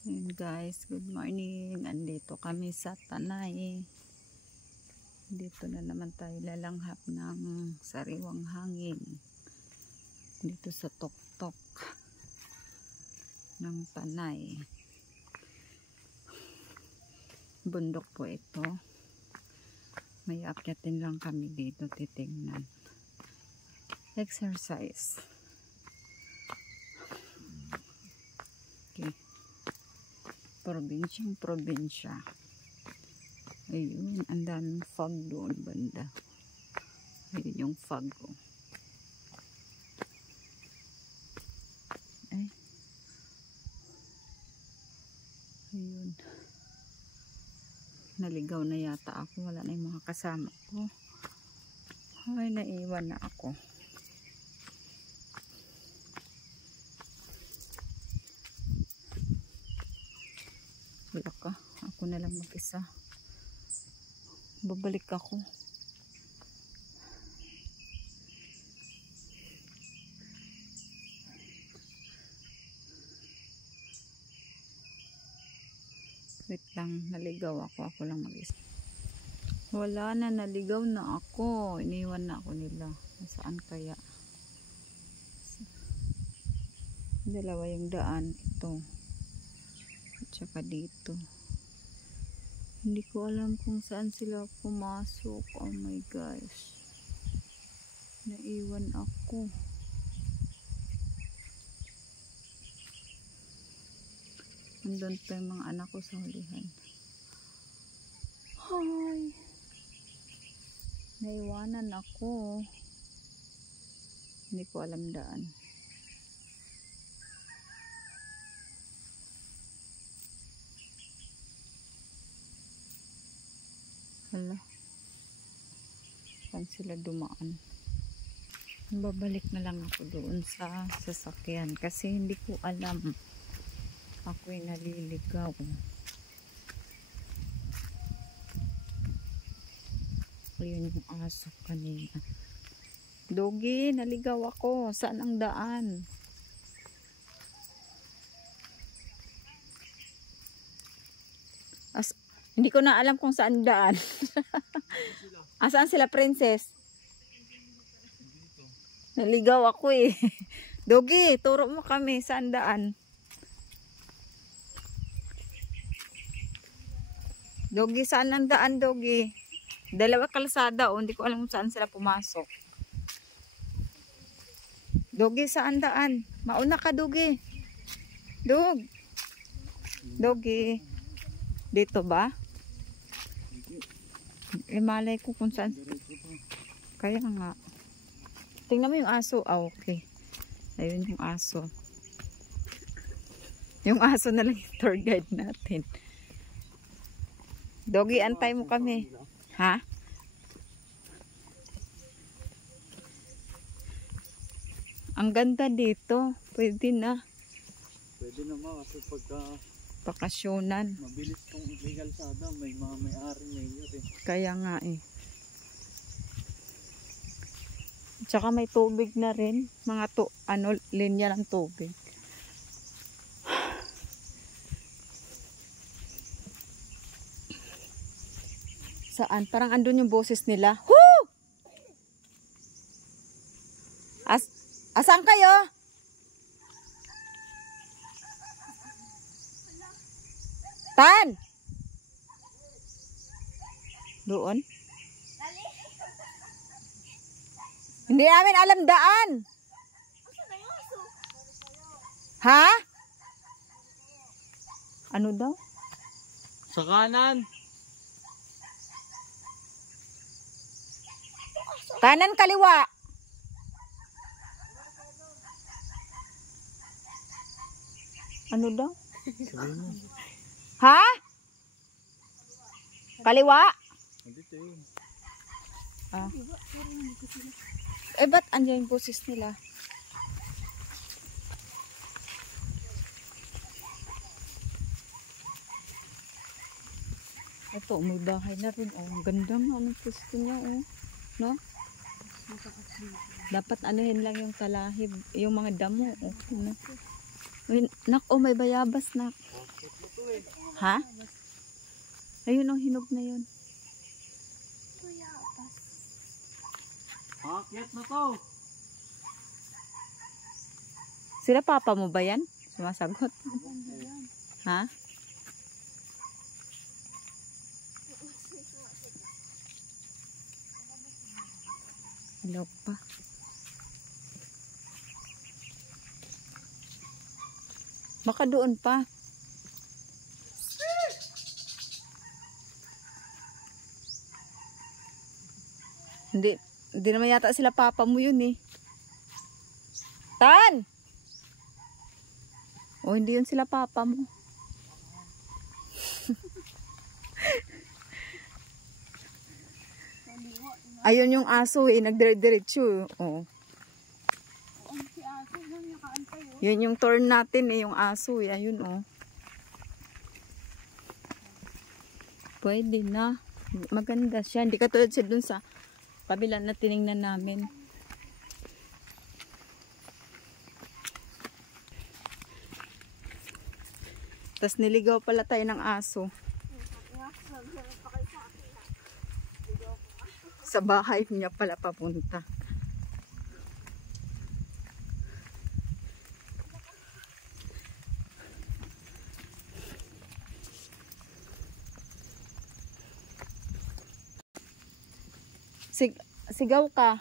Ayun guys, good morning. Andito kami sa Tanay. Dito na naman tayo lalanghap ng sariwang hangin. Dito sa tuktok ng Tanay. Bundok po ito. May akyatin lang kami dito titingnan. Exercise. Okay. Probinsya. Ayun, ang daming fog doon banda. Ayun yung fog ko. Ay. Ayun. Naligaw na yata ako. Wala na yung mga kasama ko. Ay, naiwan na ako. Wala ka. Ako na lang mag-isa. Babalik ako. Wait lang. Naligaw ako. Ako lang mag-isa. Wala na. Naligaw na ako. Iniwan na ako nila. Saan kaya? Dalawa yung daan. Ito. Tsaka dito. Hindi ko alam kung saan sila pumasok. Oh my gosh. Naiwan ako. Nandun pa yung mga anak ko sa hulihan. Hi! Naiwanan ako. Hindi ko alam daan. Hala. Saan sila dumaan? Babalik na lang ako doon sa sasakyan kasi hindi ko alam. Ako'y naliligaw. Ayun yung aso kanina. Dogi, naligaw ako. Saan ang daan? Hindi ko na alam kung saan daan. Saan sila, princess? Naligaw ako eh. Dogi, turo mo kami saan daan. Dogi, saan ang daan, Dogi? Dalawa kalsada, oh. Hindi ko alam kung saan sila pumasok. Dogi, saan daan? Mauna ka, Dogi. Dogi. Dito ba? Malay ko kung saan. Kaya nga. Tingnan mo yung aso. Okay. Ayun yung aso. Yung aso na lang yung tour guide natin. Dogi, antay mo kami. Ha? Ang ganda dito. Pwede na. Pwede naman kasi pagka bakasyonan. mabilis tong legal sada, may mga may-ari mayor eh. Kaya nga eh. Tsaka may tubig na rin. Mga linya ng tubig. Saan? Parang andun yung boses nila. Woo! Asan kayo? Tan! Doon? Hindi namin alam daan. Ha? Ano daw? Sa kanan! Kanan, kaliwa. Ano daw? Ha? Kaliwa? Dito yun. Ba't andyan yung boses nila? Ito, may bahay na rin. Oh, ang ganda nga ang pwesto niya. Oh. No? Dapat anuhin lang yung talahib, yung mga damo. Okay na. Nak, oh, may bayabas, nak. Ha? Ayun ang hinog na yun. Akyat na to. Sila papa mo ba yan? Sumasagot. Ha? Hello pa. Baka doon pa. Hindi naman yata sila papa mo yun eh. Tan! O hindi yun sila papa mo. Ayun yung aso eh, nagdire-diretso. Oh. Yun yung turn natin eh, yung aso eh. Ayun oh. Pwede na. Maganda siya. Hindi katulad siya dun sa kabila na tiningnan namin. Tapos niligaw pala tayo ng aso. Sa bahay niya pala papunta. Sigaw ka.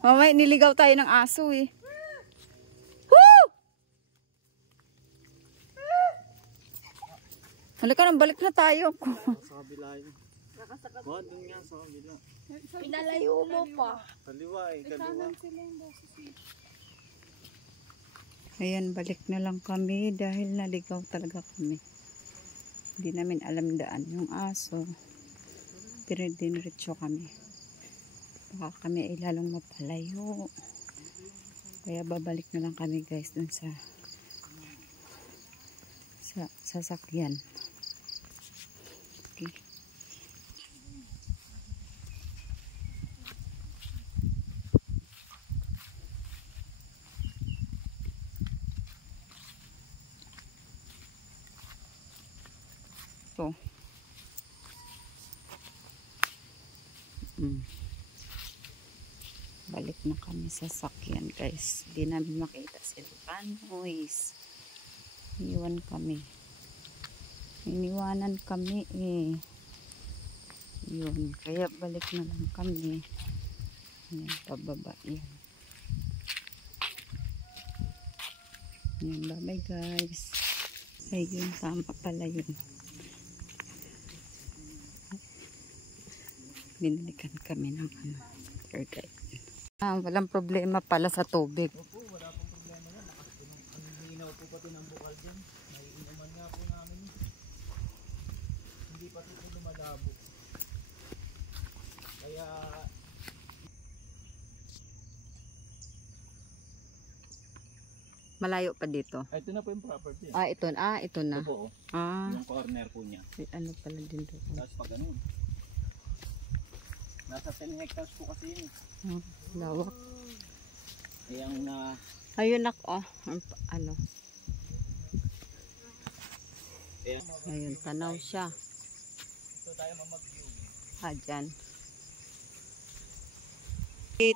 Mamaya niligaw tayo ng aso eh. Woo! Halika nang balik na tayo. Sa kabila yun. Doon nga sa kabila. Pinalayo mo pa. Kaliwa eh, kaliwa. Ayan, balik na lang kami dahil naligaw talaga kami. Hindi namin alam daan yung aso. Dinretso kami. Baka kami ay lalong mapalayo. Kaya babalik na lang kami guys dun sa sasakyan. Okay. So. Balik na kami sa sakyan guys. Hindi namin makita si Panoys. Iwan kami. Iniwanan kami eh. Yun. Kaya balik na lang kami. Yan, pababa yan. Yan, bye bye guys. Ayun, tama pala yun. Binalikan kami ng tour guide. Walang problema pala sa tubig. Opo, wala pong problema yan. Ang hinaw po pati ng bukal dyan. Naiinuman nga po namin. Hindi pati po lumalabo. Kaya Malayo pa dito. ito na po yung property. Ito na. Ito po, yung corner po niya. Ano pala din doon. Tapos pag ganun. Nasa 10 hectares po kasi yun. Lawak. Ayang na... Ayun ako. Ano. Ayun, tanaw siya. Ito tayo mamag-view. Dyan.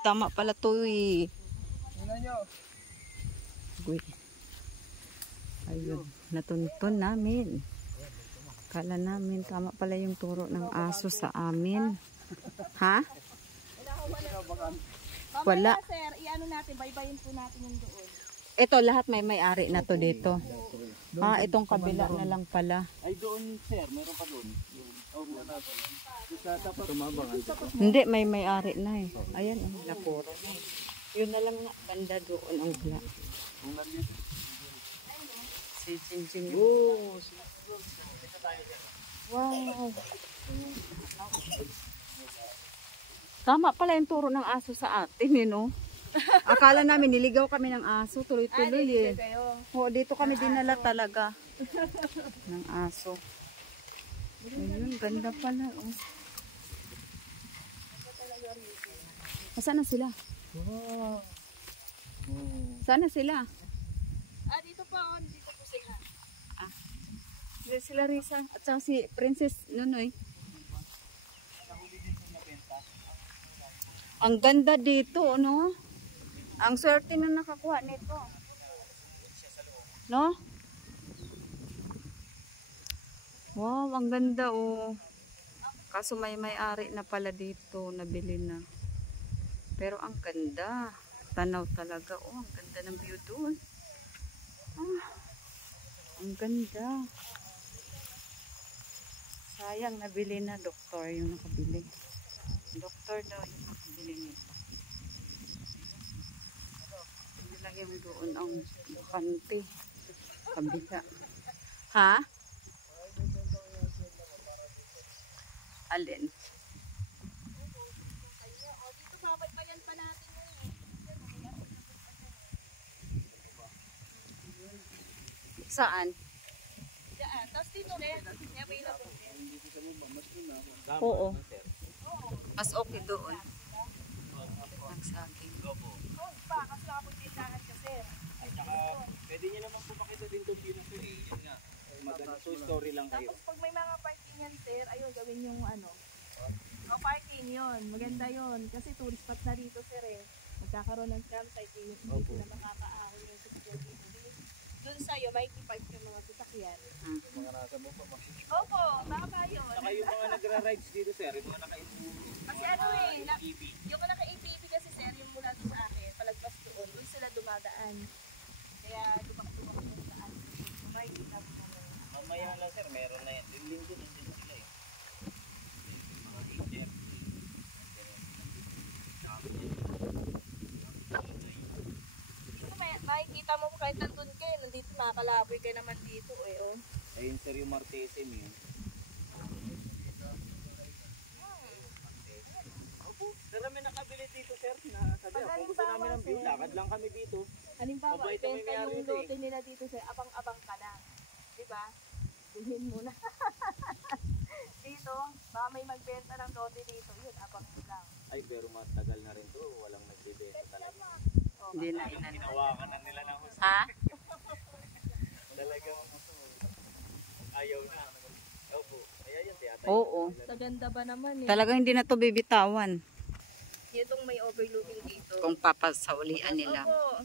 Tama pala to eh. Tingnan nyo. Uy. Ayun, natuntun namin. Kala namin tama pala yung turo ng aso sa amin. Ha? Wala. Mamaya sir, i-ano natin, baybayin po natin yung doon. Ito lahat may-ari na to dito. Itong kabila na lang pala. Ay doon sir, meron pa doon. Oh, wala pa. Sa tapat tumabangan. Hindi, may-ari na eh. Ayan, napuro. Yun na lang nga, banda doon ang wala. Kung nandito. Si Chin. Oh, Wow. Tama pala yung turo ng aso sa atin eh, no? Akala namin niligaw kami ng aso, tuloy-tuloy eh. Oo, dito kami dinala talaga ng aso. Ayun, ganda pala. Oh. Nasaan na sila? wow. Oh. Sana sila. Dito po, dito po sila. Sila Risa at saka si Princess Nunoy. Ang ganda dito, no? Ang swerte na nakakuha nito. No? Wow, ang ganda, oh. Kaso may-ari na pala dito, nabili na. Pero ang ganda. Tanaw talaga, oh. Ang ganda ng view doon. Ang ganda. Sayang, nabili na. Doktor yung nakabili. Doktor daw yung nakabili nito. Hindi lang yung doon ang bakante. Kabila. Ha? Alin? Dito bayan pa natin yun. Saan? Diyan. Tapos dito rin. May available din. Oo. Mas okay doon. Ang sa akin. Pa, kasi ako tindahan kasi. At saka, pwede niyo naman po makita din doon yun sir eh. Yun nga. Maganda. So, story lang kayo. Tapos pag may mga parking yan, sir, ayun, gawin yung ano. Parking yun. Maganda yun. Kasi tourist spot na dito, sir eh. Magkakaroon ng campsite eh. Hindi sila makakaahon yung sasakyan dito. Doon sa'yo, may kipark yung mga sasakyan. Mga nasa mo pa. Opo, tama yun. Saka yung mga nagra-rides dito sir, yung mga naka-ito. Kasi ano eh, yung naka-ATV kasi sir, yung mula doon sa akin, palagpas doon sila dumadaan. Kaya dumak-dumak yung daan. May kita mo na. Mamaya lang sir, meron na yan. Yung linggo nandun sila eh. Mga HF. Makikita mo kahit nandun kayo, nandito nakakalaboy kayo naman dito eh. Oh. Ayun sir yung Martesem yun. Sir, kami nakabili dito sir. Sabi ako, gusto namin ng view. Lakad lang kami dito. Halimbawa, Mabait na may ibenta mayari yung dito eh. lote nila dito sir, abang-abang ka lang. Diba? Bilhin mo na. Dito, baka may magbenta ng lote dito, yun, abang mo lang. Ay, pero matagal na rin to. Walang nagbibenta talaga. Hindi na inan. Ginawakan na nila ng husto. Ha? Talagang ayaw na. Opo. Kaya yun, tiyatay. Oo. Sa ganda ba naman eh. Talagang hindi na to bibitawan. Itong may overlooking dito. Kung papasaulian nila. Opo.